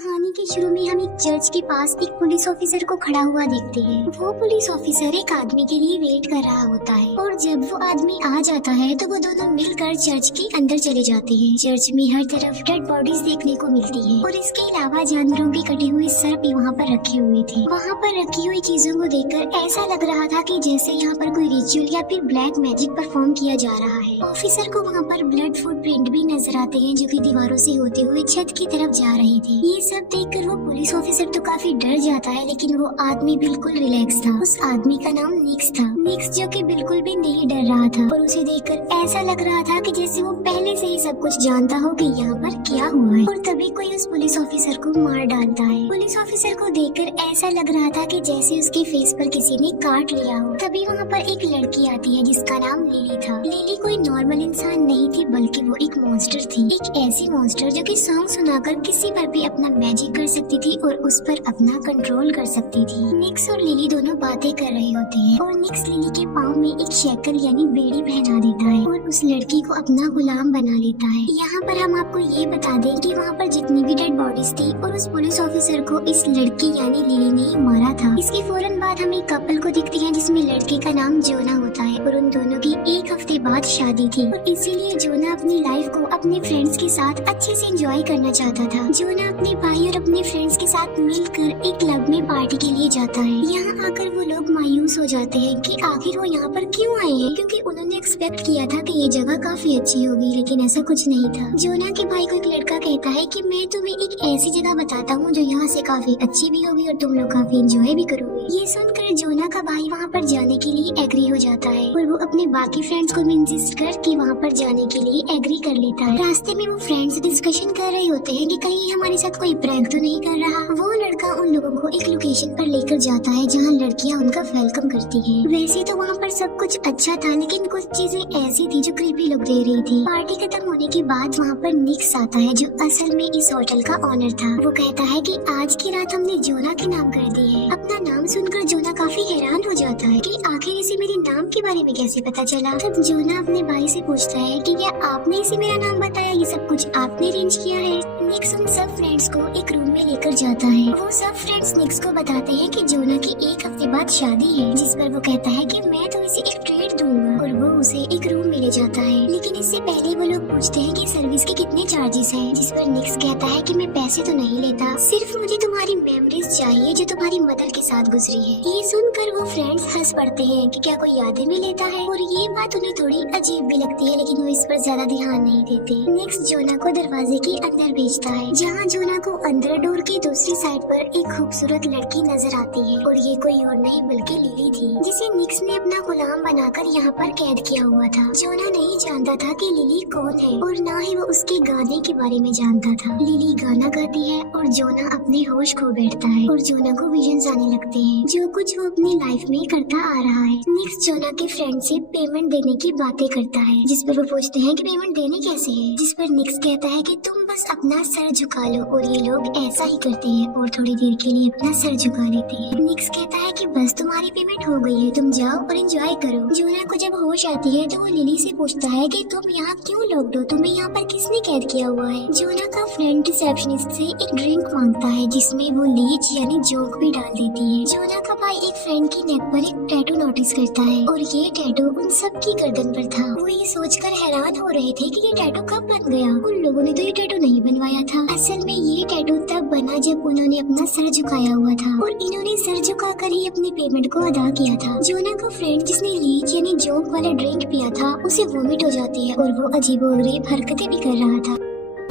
कहानी के शुरू में हम एक चर्च के पास एक पुलिस ऑफिसर को खड़ा हुआ देखते हैं। वो पुलिस ऑफिसर एक आदमी के लिए वेट कर रहा होता है और जब वो आदमी आ जाता है तो वो दोनों मिलकर चर्च के अंदर चले जाते हैं। चर्च में हर तरफ डेड बॉडीज देखने को मिलती है और इसके अलावा जानवरों के कटे हुए सर भी वहाँ पर रखे हुए थे। वहाँ पर रखी हुई चीजों को देखकर ऐसा लग रहा था कि जैसे यहाँ पर कोई रिचुअल या फिर ब्लैक मैजिक परफॉर्म किया जा रहा है। ऑफिसर को वहाँ पर ब्लड फुटप्रिंट भी नजर आते हैं जो कि दीवारों से होते हुए छत की तरफ जा रही थी। ये सब देखकर वो पुलिस ऑफिसर तो काफी डर जाता है, लेकिन वो आदमी बिल्कुल रिलैक्स था। उस आदमी का नाम निक्स था। निक्स जो कि बिल्कुल भी नहीं डर रहा था और उसे देखकर ऐसा लग रहा था कि जैसे वो पहले से ही सब कुछ जानता हो कि यहाँ पर क्या हुआ है। और तभी कोई उस पुलिस ऑफिसर को मार डालता है। पुलिस ऑफिसर को देखकर ऐसा लग रहा था कि जैसे उसके फेस पर किसी ने काट लिया हो। तभी वहाँ पर एक लड़की आती है जिसका नाम लिली था। लिली कोई नॉर्मल इंसान नहीं थी, बल्कि वो एक मॉन्स्टर थी। एक ऐसी मॉन्स्टर जो कि सॉन्ग सुनाकर किसी पर भी अपना मैजिक कर सकती थी और उस पर अपना कंट्रोल कर सकती थी। निक्स और लिली दोनों बातें कर रहे होते हैं और निक्स लिली के पाँव में एक शेकल यानी बेड़ी पहना देता है और उस लड़की को अपना गुलाम बना लेता है। यहाँ पर हम आपको ये बता दें कि वहाँ पर जितनी भी डेड बॉडीज थी और उस पुलिस ऑफिसर को इस लड़की यानी लिली ने ही मारा था। इसके फौरन बाद हम एक कपल को दिखते हैं जिसमें लड़के का नाम जोना होता है और उन दोनों की एक हफ्ते बाद शादी थी और इसीलिए जोना अपनी लाइफ को अपने फ्रेंड्स के साथ अच्छे से एंजॉय करना चाहता था। जोना अपने भाई और अपने फ्रेंड्स के साथ मिलकर एक क्लब में पार्टी के लिए जाता है। यहाँ आकर वो लोग मायूस हो जाते हैं कि आखिर वो यहाँ पर क्यों आए हैं, क्योंकि उन्होंने एक्सपेक्ट किया था कि ये जगह काफी अच्छी होगी, लेकिन ऐसा कुछ नहीं था। जोना के भाई को एक लड़का कहता है कि मैं तुम्हें एक ऐसी जगह बताता हूँ जो यहाँ से काफी अच्छी भी होगी और तुम लोग काफी एंजॉय भी करोगे। ये सुनकर जोना का भाई वहाँ पर जाने के लिए एग्री हो जाता है और वो अपने बाकी फ्रेंड्स को भी इंसिस्ट करके वहाँ पर जाने के लिए एग्री कर लेता है। रास्ते में वो फ्रेंड्स डिस्कशन कर रहे होते हैं कि कहीं हमारे साथ कोई प्रैंक तो नहीं कर रहा। वो लड़का उन लोगों को एक लोकेशन पर लेकर जाता है जहाँ लड़कियाँ उनका वेलकम करती हैं। वैसे तो वहाँ पर सब कुछ अच्छा था, लेकिन कुछ चीजें ऐसी थी जो क्रीपी लुक दे रही थी। पार्टी खत्म होने के बाद वहाँ पर निक्स आता है जो असल में इस होटल का ऑनर था। वो कहता है कि आज की रात हमने जोना के नाम कर दी है। अपना नाम सुनकर जोना काफी हैरान हो जाता है कि आखिर इसे मेरे नाम के बारे में कैसे पता चला। तब जोना अपने भाई से पूछता है कि क्या आपने इसे मेरा नाम बताया, ये सब कुछ आपने अरेंज किया है। निक्स उन सब फ्रेंड्स को एक रूम में लेकर जाता है। वो सब फ्रेंड्स निक्स को बताते हैं कि जोना की एक हफ्ते बाद शादी है, जिस पर वो कहता है कि मैं तो इसे एक ट्रीट दूंगा और वो उसे एक रूम में ले जाता है। लेकिन इससे पहले वो लोग पूछते हैं कि सर्विस के कितने चार्जेस हैं, जिस पर निक्स कहता है कि मैं पैसे तो नहीं लेता, सिर्फ मुझे तुम्हारी मेमोरीज चाहिए जो तुम्हारी मदर के साथ गुजरी है। ये सुनकर वो फ्रेंड्स हंस पड़ते हैं कि क्या कोई यादें भी लेता है और ये बात उन्हें थोड़ी अजीब भी लगती है, लेकिन वो इस पर ज्यादा ध्यान नहीं देते। निक्स जोना को दरवाजे के अंदर भेजता है जहाँ जोना को अंदर डोर की दूसरी साइड पर एक खूबसूरत लड़की नजर आती है और ये कोई और नहीं बल्कि लिली थी, जिसे निक्स ने अपना गुलाम बनाकर यहाँ पर कैद किया हुआ था। जोना नहीं जानता था कि लिली कौन है और ना ही वो उसके गाने के बारे में जानता था। लिली गाना गाती है और जोना अपने होश खो बैठता है और जोना को विजन्स आने लगते हैं जो कुछ वो अपनी लाइफ में करता आ रहा है। निक्स जोना के फ्रेंड से पेमेंट देने की बातें करता है, जिस पर वो पूछते हैं कि पेमेंट देने कैसे है, जिस पर निक्स कहता है कि तुम बस अपना सर झुका लो और ये लोग ऐसा ही करते हैं और थोड़ी देर के लिए अपना सर झुका लेते हैं। निक्स कहता है कि बस तुम्हारी पेमेंट हो गई है, तुम जाओ और एंजॉय करो। जोना को जब होश आती है तो वो लिली से पूछता है कि तुम यहाँ क्यों लॉक्ड हो, तुम्हें यहाँ पर किसने कैद किया हुआ है। जोना का फ्रेंड रिसेप्शनिस्ट से एक ड्रिंक मांगता है जिसमें वो लीच यानी जोक भी डाल देती है। जोना का भाई एक फ्रेंड की नेक पर एक टैटू नोटिस करता है और ये टैटू उन सब की गर्दन पर था। वो ये सोचकर हैरान हो रहे थे कि ये टैटू कब बन गया। उन लोगों ने तो ये टैटू नहीं बनवाया था। असल में ये टैटू तब बना जब उन्होंने अपना सर झुकाया हुआ था और इन्होंने सर झुकाकर ही अपनी पेमेंट को अदा किया था। जोना का फ्रेंड जिसने लीच यानी जोक वाला ड्रिंक पिया था उसे वोमिट हो जाती है और वो अजीबोगरीब हरकतें भी कर रहा था,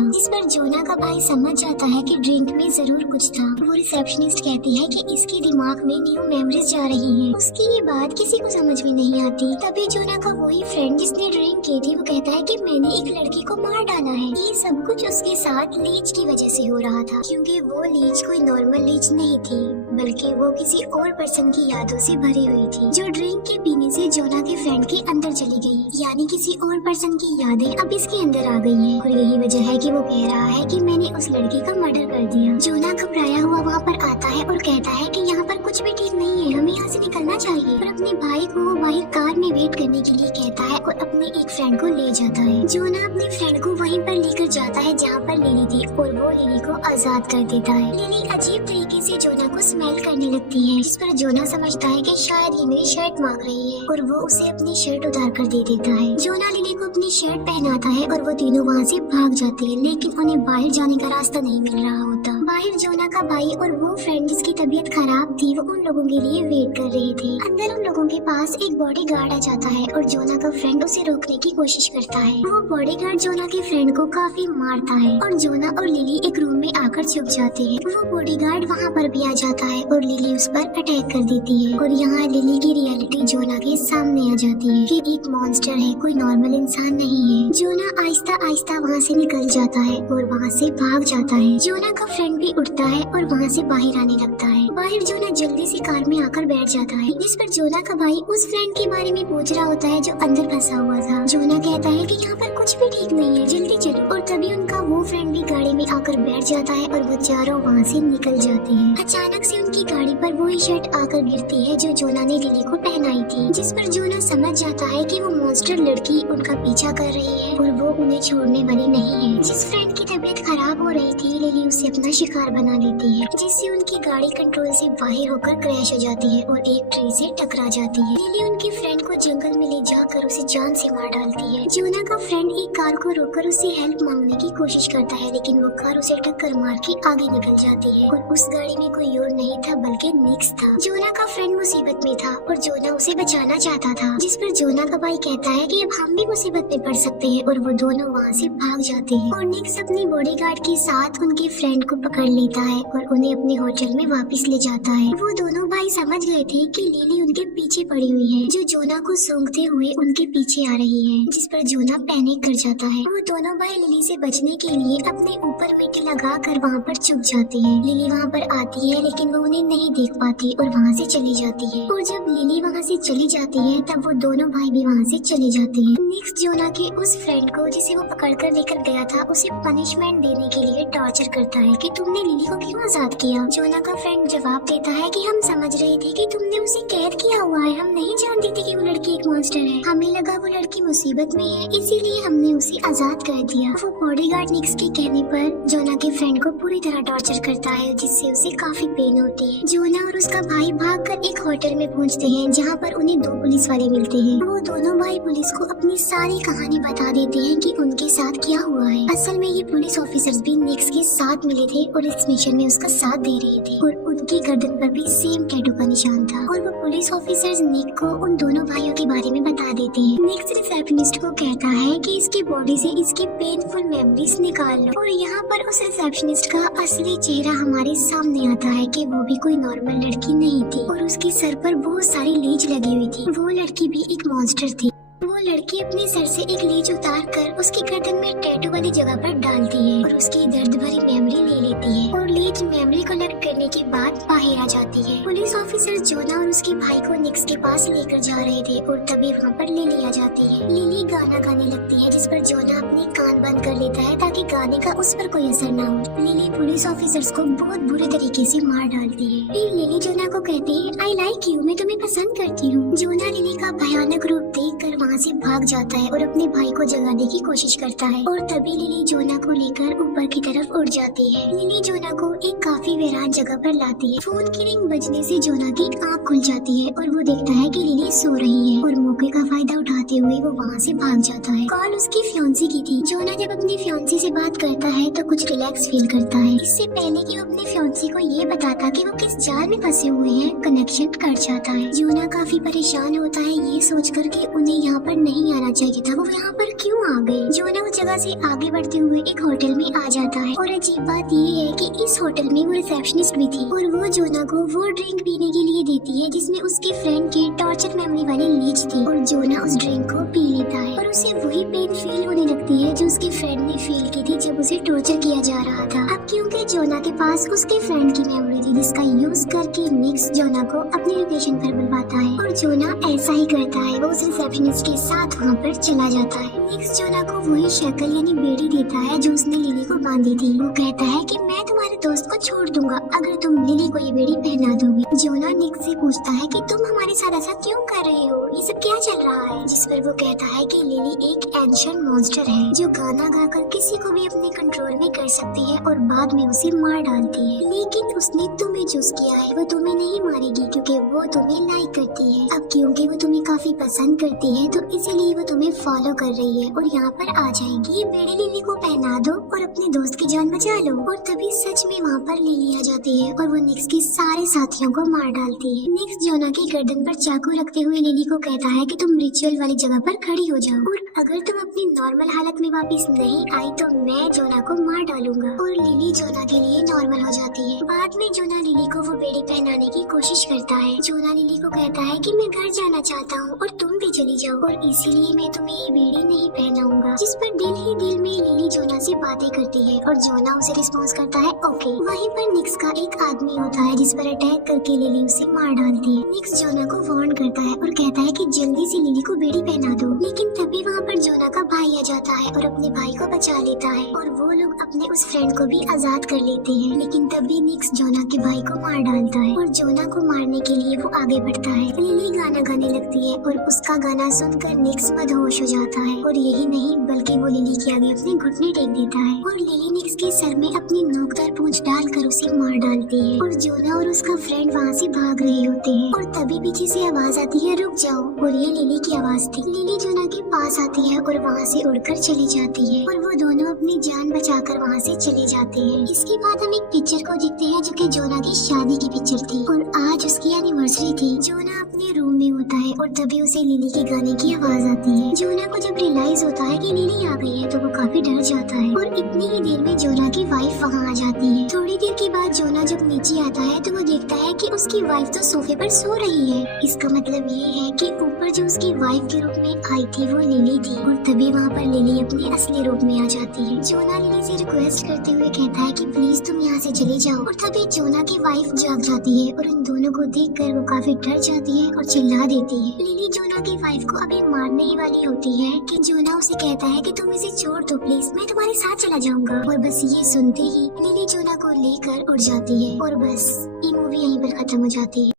जिस पर जोना का भाई समझ जाता है कि ड्रिंक में जरूर कुछ था। वो रिसेप्शनिस्ट कहती है कि इसके दिमाग में न्यू मेमोरीज जा रही हैं। उसकी ये बात किसी को समझ में नहीं आती। तभी जोना का वही फ्रेंड जिसने ड्रिंक की थी वो कहता है कि मैंने एक लड़की को मार डाला है। ये सब कुछ उसके साथ लीच की वजह से हो रहा था, क्योंकि वो लीच कोई नॉर्मल लीच नहीं थी, बल्कि वो किसी और पर्सन की यादों से भरी हुई थी जो ड्रिंक के पीने से जोना के फ्रेंड के अंदर चली गई। यानी किसी और पर्सन की यादें अब इसके अंदर आ गई हैं और यही वजह है कि वो कह रहा है कि मैंने उस लड़की का मर्डर कर दिया। जोना घबराया हुआ वहाँ पर आता है और कहता है कि यहाँ पर कुछ भी ठीक नहीं है, हमें यहाँ से निकलना चाहिए और अपने भाई को वो बाहर कार में वेट करने के लिए कहता है और अपने एक फ्रेंड को ले जाता है। जोना अपने फ्रेंड को वहीं पर लेकर जाता है जहाँ पर लिली थी और वो लिली को आजाद कर देता है। लिली अजीब तरीके से जोना को स्मेल करने लगती है, जिस पर जोना समझता है कि शायद ये मेरी शर्ट मांग रही है और वो उसे अपनी शर्ट उतार कर दे देता है। जोना लिली को अपनी शर्ट पहनाता है और वो तीनों वहाँ से भाग जाते हैं, लेकिन उन्हें बाहर जाने का रास्ता नहीं मिल रहा होता। बाहर जोना का भाई और वो फ्रेंड जिसकी तबीयत खराब थी वो उन लोगों के लिए वेट कर रहे थे। अंदर उन लोगों के पास एक बॉडीगार्ड आ जाता है और जोना का फ्रेंड उसे रोकने की कोशिश करता है। वो बॉडीगार्ड जोना के फ्रेंड को काफी मारता है और जोना और लिली एक रूम में आकर छुप जाते हैं। वो बॉडीगार्ड वहाँ पर भी आ जाता है और लिली उस पर अटैक कर देती है और यहाँ लिली की रियलिटी जोना के सामने आ जाती है कि एक मॉन्स्टर है, कोई नॉर्मल इंसान नहीं है। जोना आहिस्ता आहिस्ता वहाँ से निकल जाता है और वहाँ से भाग जाता है। जोना का फ्रेंड भी उठता है और वहाँ से बाहर आने लगता है। बाहर जोना जल्दी से कार में आकर बैठ जाता है, जिस पर जोना का भाई उस फ्रेंड के बारे में पूछ रहा होता है जो अंदर फंसा हुआ था। जोना कहता है कि यहाँ पर कुछ भी ठीक नहीं है, जल्दी चलो। और तभी उनका वो फ्रेंड भी गाड़ी में आकर बैठ जाता है और वो चारों वहाँ से निकल जाते हैं। अचानक से उनकी गाड़ी पर वही शर्ट आकर गिरती है जो जोना ने लिली को पहनाई थी, जिस पर जोना समझ जाता है कि वो मॉन्स्टर लड़की उनका पीछा कर रही है और वो उन्हें छोड़ने वाली नहीं है। जिस फ्रेंड की तबीयत खराब हो रही थी लिली उसे अपना शिकार बना लेती है, जिससे उनकी गाड़ी कंट्रोल से बाहर होकर क्रैश हो जाती है और एक ट्री से टकरा जाती है। लिली उनके फ्रेंड को जंगल में ले जाकर उसे जान से मार डालती है। जोना का फ्रेंड एक कार को रोककर उससे हेल्प मांगने की कोशिश करता है, लेकिन वो कार उसे टक्कर मार के आगे निकल जाती है और उस गाड़ी में कोई और नहीं था बल्कि निक्स था। जोना का फ्रेंड मुसीबत में था और जोना उसे बचाना चाहता था, जिस पर जोना का भाई कहता है कि अब हम भी मुसीबत में पड़ सकते हैं और वो दोनों वहाँ से भाग जाते हैं। और निक्स अपनी बॉडीगार्ड के साथ उनके फ्रेंड को पकड़ लेता है और उन्हें अपने होटल में वापस ले जाता है। वो दोनों भाई समझ गए थे कि लिली उनके पीछे पड़ी हुई है, जो जोना को सूंघते हुए उनके पीछे आ रही है, जिस पर जोना पैनिक कर जाता है। वो दोनों भाई लिली से बचने के लिए अपने ऊपर मिट्टी लगाकर वहाँ पर छुप जाते हैं। लिली वहाँ पर आती है लेकिन वो उन्हें नहीं देख पाती और वहाँ से चली जाती है। और जब लिली वहाँ से चली जाती है तब वो दोनों भाई भी वहाँ से चले जाते हैं। निक्स जोना के उस फ्रेंड को जिसे वो पकड़ कर लेकर गया था उसे पनिशमेंट देने के लिए टॉर्चर करता है कि तुमने लिली को क्यों आजाद किया। जोना का फ्रेंड जवाब देता है कि हम समझ रहे थे कि तुमने उसे कैद किया हुआ है, हम नहीं जानते थे कि वो लड़की एक मॉन्स्टर है, हमें लगा वो लड़की मुसीबत में है इसीलिए हमने उसे आजाद कर दिया। वो बॉडीगार्ड निक्स के कहने पर जोना के फ्रेंड को पूरी तरह टॉर्चर करता है, जिससे उसे काफी पेन होती है। जोना और उसका भाई भागकर एक होटल में पहुंचते हैं जहां पर उन्हें दो पुलिस वाले मिलते हैं। वो दोनों भाई पुलिस को अपनी सारी कहानी बता देते हैं कि उनके साथ क्या हुआ है। असल में ये पुलिस ऑफिसर्स भी निक्स के साथ मिले थे और इस मिशन में उसका साथ दे रहे थे और उनकी गर्दन पर भी सेम टैटू का निशान था। और वो पुलिस ऑफिसर्स निक को उन दोनों भाइयों के बारे में बता देते हैं। निक्स रिसेप्शनिस्ट को कहता है कि इसकी बॉडी से इसकी पेनफुल मेमोरीज निकाल लो। और यहाँ पर उस रिसेप्शनिस्ट का असली चेहरा हमारे सामने आता है कि वो भी कोई नॉर्मल लड़की नहीं थी और उसके सर पर बहुत सारी लीज लगी हुई थी। वो लड़की भी एक मॉन्स्टर थी। वो लड़की अपने सर से एक लीज उतार कर उसकी गर्दन में टैटू वाली जगह पर डालती है और उसकी दर्द भरी मेमोरी ले लेती है और लीज मेमोरी कलेक्ट करने के बाद बाहर आ जाती है। पुलिस ऑफिसर जोना और उसके भाई को निक्स के पास लेकर जा रहे थे और तभी वहाँ पर लिली आ जाती है। लिली गाना गाने लगती है, जिस पर जोना अपने कान बंद कर लेता है ताकि गाने का उस पर कोई असर न हो। लिली पुलिस ऑफिसर्स को बहुत बुरे तरीके से मार डालती है। फिर लिली जोना को कहती है आई लाइक यू, मैं तुम्हें पसंद करती हूँ। जोना लिली का भयानक रूप देख कर वहाँ से भाग जाता है और अपने भाई को जगाने की कोशिश करता है और तभी लिली जोना को लेकर ऊपर की तरफ उड़ जाती है। लिली जोना को एक काफी वीरान जगह पर लाती है। फोन की रिंग बजने से जोना की आँख खुल जाती है और वो देखता है कि लिली सो रही है और मौके का फायदा उठाते हुए वो वहाँ से भाग जाता है। कॉल उसकी फियांसी की थी। जोना जब अपनी फियांसी से बात करता है तो कुछ रिलैक्स फील करता है। इससे पहले कि वो अपने फियांसी को ये बताता कि वो किस जाल में फंसे हुए हैं, कनेक्शन कट जाता है। जोना काफी परेशान होता है ये सोचकर कि उन्हें यहाँ पर नहीं आना चाहिए था, वो यहाँ पर क्यों आ गए। जोना उस जगह से आगे बढ़ते हुए एक होटल में आ जाता है और अजीब बात ये है कि इस होटल में वो रिसेप्शनिस्ट भी थी और वो जोना को वो ड्रिंक पीने के लिए देती है जिसमें उसके फ्रेंड के टॉर्चर मेमोरी वाली लीच थी और जोना उस ड्रिंक को पी लेता है और उसे वही पेन फील होने लगती है जो उसके फ्रेंड ने फील की थी जब उसे टॉर्चर किया जा रहा था। अब क्योंकि जोना के पास उसके फ्रेंड की मेमोरी थी जिसका यूज करके निक्स जोना को अपनी लोकेशन पर बुलवाता है और जोना ऐसा ही करता है। वो उस रिसेप्शनिस्ट के साथ वहाँ पर चला जाता है। निक्स जोना को वही शक्ल यानी बेड़ी देता है जो उसने लिली को बांधी थी। वो कहता है कि मैं तुम्हारे दोस्त को छोड़ दूंगा अगर तुम लिली को ये बेड़ी पहना दोगी। जोना निक्स से पूछता है कि तुम हमारे साथ ऐसा क्यों कर रहे हो, ये सब क्या चल रहा है। जिस पर वो कहता है कि लिली एक एंशिएंट मॉन्स्टर है जो गाना गाकर किसी को भी अपने कंट्रोल में कर सकती है और बाद में उसे मार डालती है। लेकिन उसने तुम्हें चूज किया है, वो तुम्हें नहीं मारेगी क्योंकि वो तुम्हें लाइक करती है। अब क्योंकि वो तुम्हें काफी पसंद करती है तो इसीलिए वो तुम्हें फॉलो कर रही है और यहाँ पर आ जाएगी। ये बेड़ी लिली को पहना दो और अपने दोस्त की जान बचा लो। और तभी सच में वहाँ पर लिली आ जाती है और वो निक्स के सारे साथियों को मार डालती है। निक्स जोना की गर्दन पर चाकू रखते हुए लिली को कहता है कि तुम रिचुअल वाली जगह पर खड़ी हो जाओ और अगर तुम अपनी नॉर्मल हालत में वापस नहीं आई तो मैं जोना को मार डालूंगा। और लिली जोना के लिए नॉर्मल हो जाती है। बाद में जोना लिली को वो बेड़ी पहनाने की कोशिश करता है। जोना लिली को कहता है कि मैं घर जाना चाहता हूँ और तुम भी चली जाओ और इसीलिए मैं तुम्हें ये बेड़ी नहीं पहनाऊंगा। जिस पर दिल ही दिल में लिली जोना से बातें करती है और जोना उसे रिस्पॉन्स करता है ओके। वहीं पर निक्स का एक आदमी होता है जिस पर अटैक करके लिली उसे मार डालती है। निक्स जोना को वार्न करता है और कहता है कि जल्दी से लिली को बेड़ी पहना दो। लेकिन तभी वहाँ पर जोना का भाई आ जाता है और अपने भाई को बचा लेता है और वो लोग अपने उस फ्रेंड को भी आजाद कर लेते हैं। लेकिन तभी निक्स जोना के भाई को मार डालता है और जोना को मारने के लिए वो आगे बढ़ता है। लिली गाना गाने लगती है और उसका गाना सुनकर निक्स मदहोश हो जाता है और यही नहीं बल्कि वो लिली के आगे अपने घुटने टेक देता है और लिली निक्स के सर में अपनी नोकदार पूंछ डालकर उसे मार डालती है। और जोना और उसका फ्रेंड वहाँ से भाग रहे होते हैं और तभी पीछे से आवाज आती है रुक जाओ और ये लिली की आवाज थी। लिली जोना के पास आती है और वहाँ से उड़कर चली जाती है और वो दोनों अपनी जान बचाकर वहाँ से चले जाते हैं। इसके बाद हम एक पिक्चर को देखते हैं जो कि जोना की शादी की पिक्चर थी और आज उसकी एनिवर्सरी थी। जोना अपने रूम में होता है और तभी उसे लिली के गाने की आवाज आती है। जोना को जब रियलाइज होता है कि लिली आ गई है तो वो काफी डर जाता है और इतनी ही देर में जोना की वाइफ वहाँ आ जाती है। थोड़ी देर के बाद जोना जब नीचे आता है तो वो देखता है कि उसकी वाइफ तो सोफे पर सो रही है। इसका मतलब ये है कि ऊपर जो उसकी वाइफ के रूप में आई थी वो लिली थी और तभी वहाँ पर लिली अपने असली रूप में आ जाती है। जोना लिली से रिक्वेस्ट करते हुए कहता है कि प्लीज तुम यहाँ से चले जाओ और तभी जोना की वाइफ जाग जाती है और इन दोनों को देखकर वो काफी डर जाती है और चिल्ला देती है। लिली जोना की वाइफ को अभी मारने ही वाली होती है कि जोना उसे कहता है कि तुम इसे छोड़ दो प्लीज, मैं तुम्हारे साथ चला जाऊंगा। और बस ये सुनते ही लिली जोना को लेकर उड़ जाती है और बस ये मूवी यहीं पर खत्म हो जाती है।